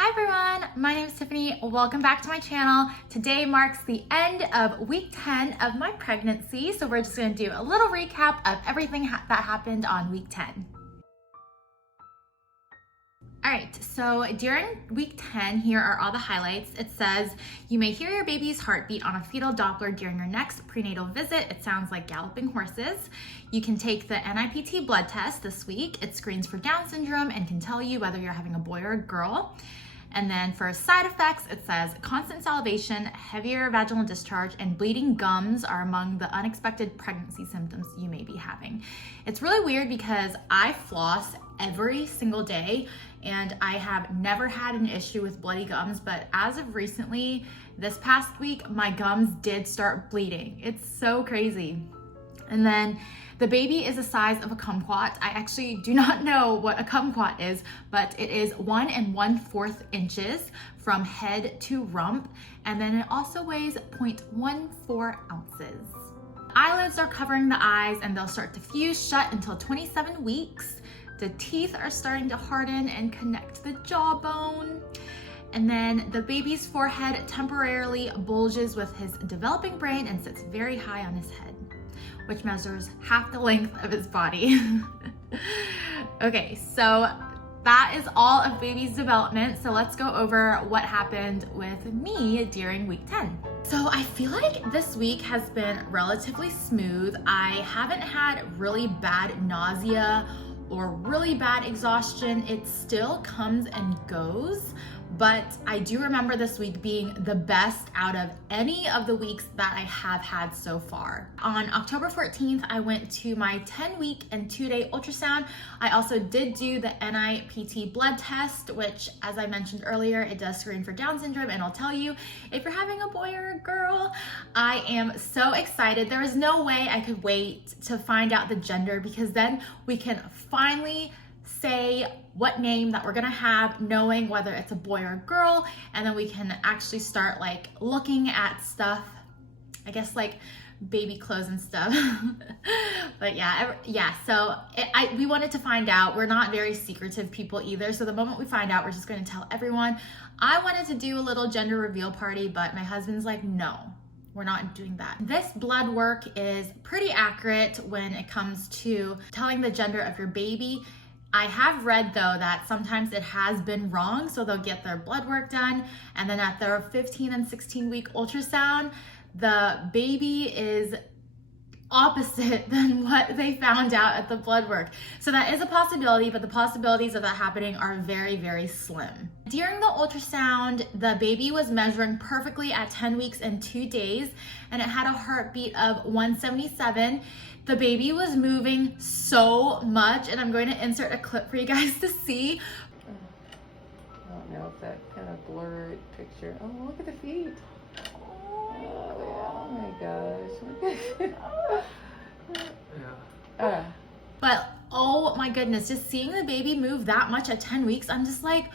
Hi everyone, my name is Tiffany. Welcome back to my channel. Today marks the end of week 10 of my pregnancy, so we're just gonna do a little recap of everything that happened on week 10. All right, so during week 10, here are all the highlights. It says, you may hear your baby's heartbeat on a fetal Doppler during your next prenatal visit. It sounds like galloping horses. You can take the NIPT blood test this week. It screens for Down syndrome and can tell you whether you're having a boy or a girl. And then for side effects, it says constant salivation, heavier vaginal discharge, and bleeding gums are among the unexpected pregnancy symptoms you may be having. It's really weird because I floss every single day and I have never had an issue with bloody gums, but as of recently, this past week, my gums did start bleeding. It's so crazy. And then the baby is the size of a kumquat. I actually do not know what a kumquat is, but it is 1 1/4 inches from head to rump. And then it also weighs 0.14 ounces. Eyelids are covering the eyes and they'll start to fuse shut until 27 weeks. The teeth are starting to harden and connect to the jawbone. And then the baby's forehead temporarily bulges with his developing brain and sits very high on his head, which measures half the length of his body. Okay, so that is all of baby's development. So let's go over what happened with me during week 10. So I feel like this week has been relatively smooth. I haven't had really bad nausea or really bad exhaustion. It still comes and goes, but I do remember this week being the best out of any of the weeks that I have had so far. On October 14th, I went to my 10-week and 2-day ultrasound. I also did do the NIPT blood test, which, as I mentioned earlier, it does screen for Down syndrome, and I'll tell you if you're having a boy or a girl. I am so excited. There was no way I could wait to find out the gender, because then we can finally say what name that we're gonna have, knowing whether it's a boy or a girl, and then we can actually start like looking at stuff, I guess like baby clothes and stuff. But so we wanted to find out. We're not very secretive people either, so the moment we find out, we're just gonna tell everyone. I wanted to do a little gender reveal party, but my husband's like, no, we're not doing that. This blood work is pretty accurate when it comes to telling the gender of your baby. I have read though that sometimes it has been wrong, so they'll get their blood work done, and then at their 15 and 16 week ultrasound, the baby is opposite than what they found out at the blood work. So that is a possibility, but the possibilities of that happening are very, very slim. During the ultrasound, the baby was measuring perfectly at 10 weeks and 2 days, and it had a heartbeat of 177. The baby was moving so much, and I'm going to insert a clip for you guys to see. I don't know if that kind of blurred picture. Oh, look at the feet. Oh my gosh. But oh my goodness, just seeing the baby move that much at 10 weeks, I'm just like,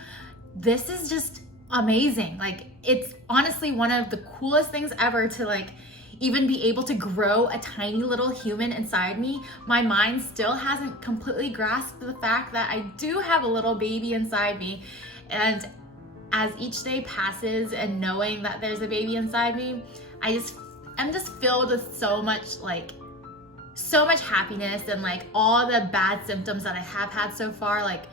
this is just amazing. Like, it's honestly one of the coolest things ever to like even be able to grow a tiny little human inside me. My mind still hasn't completely grasped the fact that I do have a little baby inside me. And as each day passes and knowing that there's a baby inside me, I'm just filled with so much happiness, and like all the bad symptoms that I have had so far, like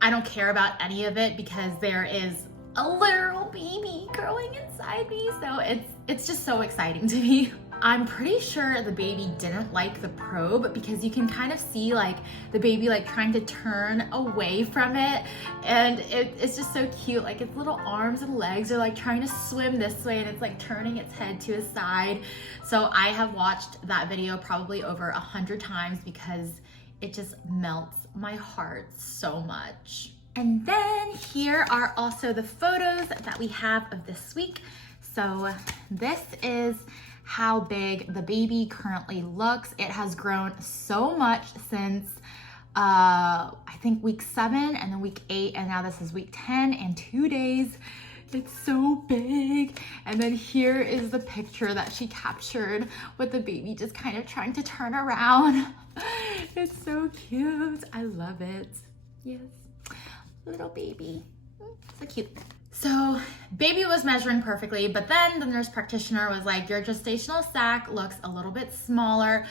I don't care about any of it because there is a literal baby growing inside me. So it's just so exciting to me. I'm pretty sure the baby didn't like the probe because you can kind of see like the baby like trying to turn away from it, and it's just so cute. Like its little arms and legs are like trying to swim this way, and it's like turning its head to its side. So I have watched that video probably over 100 times because it just melts my heart so much. And then here are also the photos that we have of this week. So this is how big the baby currently looks. It has grown so much since I think week 7 and then week 8, and now this is week 10 and 2 days. It's so big. And then here is the picture that she captured with the baby just kind of trying to turn around. It's so cute. I love it. Yes. Little baby. So cute. So baby was measuring perfectly, but then the nurse practitioner was like, your gestational sac looks a little bit smaller,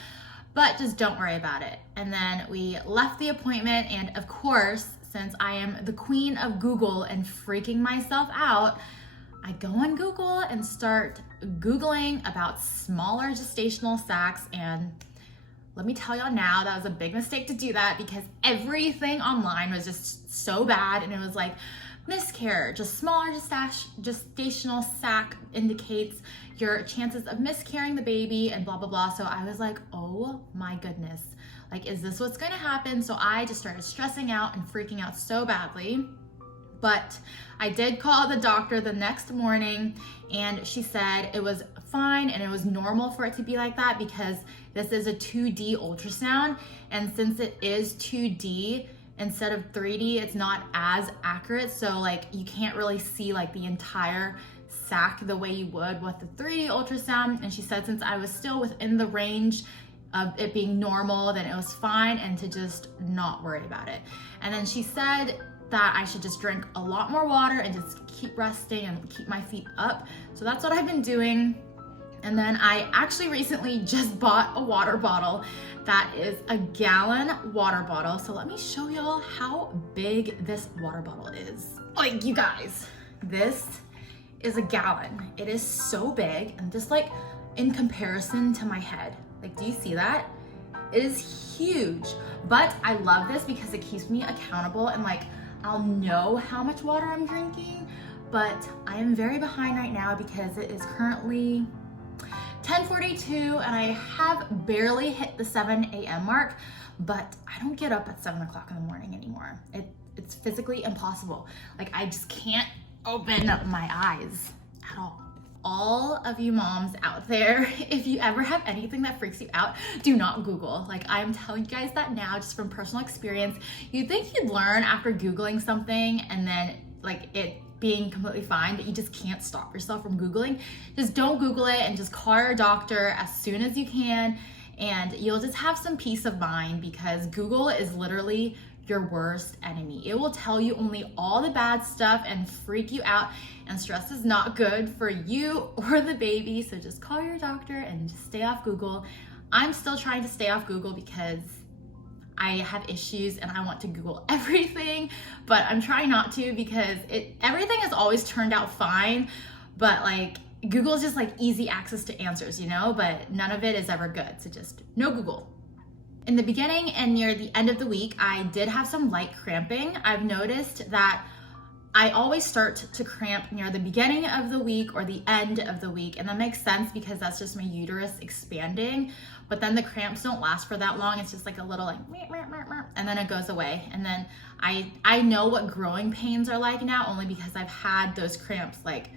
but just don't worry about it. And then we left the appointment, and of course, since I am the queen of Google and freaking myself out, I go on Google and start Googling about smaller gestational sacs, and let me tell y'all now, that was a big mistake to do that because everything online was just so bad, and it was like, miscarriage, a smaller gestational sac indicates your chances of miscarrying the baby and blah, blah, blah. So I was like, oh my goodness, like, is this what's gonna happen? So I just started stressing out and freaking out so badly. But I did call the doctor the next morning, and she said it was fine and it was normal for it to be like that because this is a 2D ultrasound. And since it is 2D, instead of 3D, it's not as accurate. So like you can't really see like the entire sac the way you would with the 3D ultrasound. And she said since I was still within the range of it being normal, then it was fine and to just not worry about it. And then she said that I should just drink a lot more water and just keep resting and keep my feet up. So that's what I've been doing. And then I actually recently just bought a water bottle that is a gallon water bottle. So let me show y'all how big this water bottle is. Like, you guys, this is a gallon. It is so big, and just like in comparison to my head. Like, do you see that? It is huge, but I love this because it keeps me accountable and like I'll know how much water I'm drinking. But I am very behind right now because it is currently 10:42 and I have barely hit the 7 a.m. mark, but I don't get up at 7 o'clock in the morning anymore. It's physically impossible. Like, I just can't open my eyes at all. All of you moms out there, if you ever have anything that freaks you out, do not Google. Like, I'm telling you guys that now just from personal experience. You'd think you'd learn after Googling something and then like it being completely fine, but you just can't stop yourself from Googling. Just don't Google it and just call your doctor as soon as you can, and you'll just have some peace of mind because Google is literally your worst enemy. It will tell you only all the bad stuff and freak you out, and stress is not good for you or the baby. So just call your doctor and just stay off Google. I'm still trying to stay off Google because I have issues and I want to Google everything, but I'm trying not to because everything has always turned out fine, but like Google is just like easy access to answers, you know, but none of it is ever good. So just no Google. In the beginning and near the end of the week, I did have some light cramping. I've noticed that I always start to cramp near the beginning of the week or the end of the week, and that makes sense because that's just my uterus expanding. But then the cramps don't last for that long. It's just like a little like, and then it goes away. And then I know what growing pains are like now only because I've had those cramps like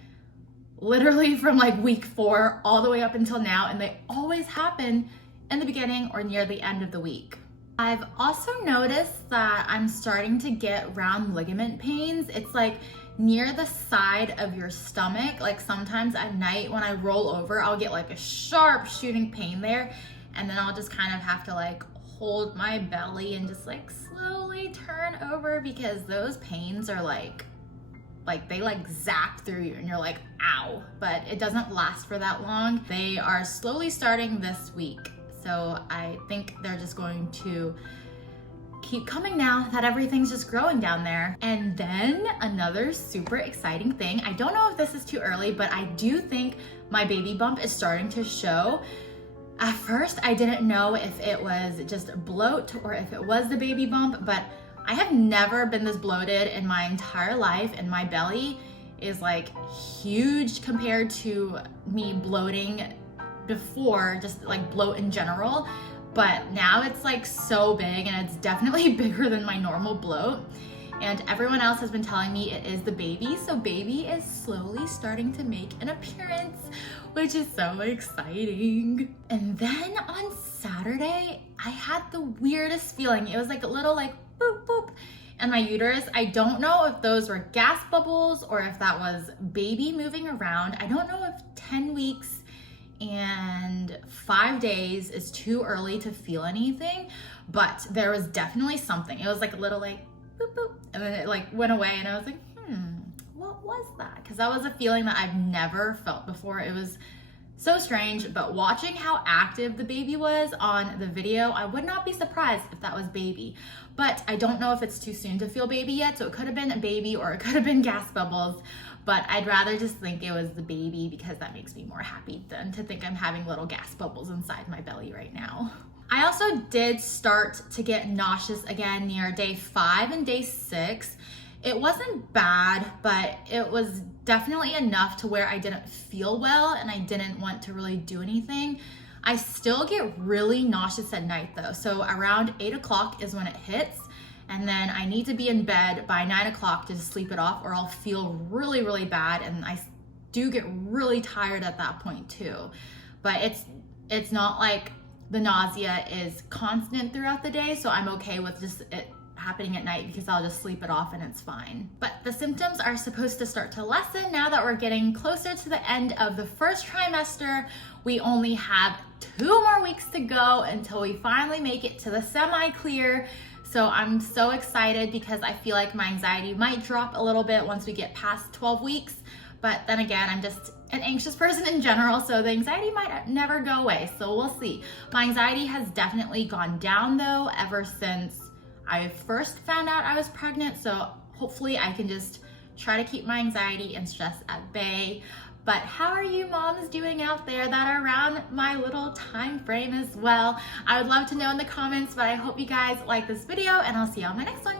literally from like week 4 all the way up until now, and they always happen in the beginning or near the end of the week. I've also noticed that I'm starting to get round ligament pains. It's like near the side of your stomach. Like sometimes at night when I roll over, I'll get like a sharp shooting pain there, and then I'll just kind of have to like hold my belly and just like slowly turn over because those pains are like they like zap through you and you're like, ow, but it doesn't last for that long. They are slowly starting this week. So I think they're just going to keep coming now that everything's just growing down there. And then another super exciting thing, I don't know if this is too early, but I do think my baby bump is starting to show. At first, I didn't know if it was just bloat or if it was the baby bump, but I have never been this bloated in my entire life, and my belly is like huge compared to me bloating before, just like bloat in general. But now it's like so big, and it's definitely bigger than my normal bloat. And everyone else has been telling me it is the baby. So baby is slowly starting to make an appearance, which is so exciting. And then on Saturday, I had the weirdest feeling. It was like a little like boop, boop. And my uterus, I don't know if those were gas bubbles or if that was baby moving around. I don't know if 10 weeks and 5 days is too early to feel anything, but there was definitely something. It was like a little like boop, boop. And then it like went away, and I was like, was that? Because that was a feeling that I've never felt before. It was so strange, but watching how active the baby was on the video, I would not be surprised if that was baby. But I don't know if it's too soon to feel baby yet, so it could have been a baby or it could have been gas bubbles, but I'd rather just think it was the baby because that makes me more happy than to think I'm having little gas bubbles inside my belly right now. I also did start to get nauseous again near day 5 and day 6. It wasn't bad, but it was definitely enough to where I didn't feel well and I didn't want to really do anything. I still get really nauseous at night though. So around 8 o'clock is when it hits. And then I need to be in bed by 9 o'clock to sleep it off or I'll feel really, really bad. And I do get really tired at that point too. But it's not like the nausea is constant throughout the day. So I'm okay with just it happening at night because I'll just sleep it off and it's fine. But the symptoms are supposed to start to lessen now that we're getting closer to the end of the first trimester. We only have 2 more weeks to go until we finally make it to the semi-clear. So I'm so excited because I feel like my anxiety might drop a little bit once we get past 12 weeks. But then again, I'm just an anxious person in general, so the anxiety might never go away. So we'll see. My anxiety has definitely gone down though ever since I first found out I was pregnant. So hopefully I can just try to keep my anxiety and stress at bay. But how are you moms doing out there that are around my little time frame as well? I would love to know in the comments, but I hope you guys like this video and I'll see you on my next one.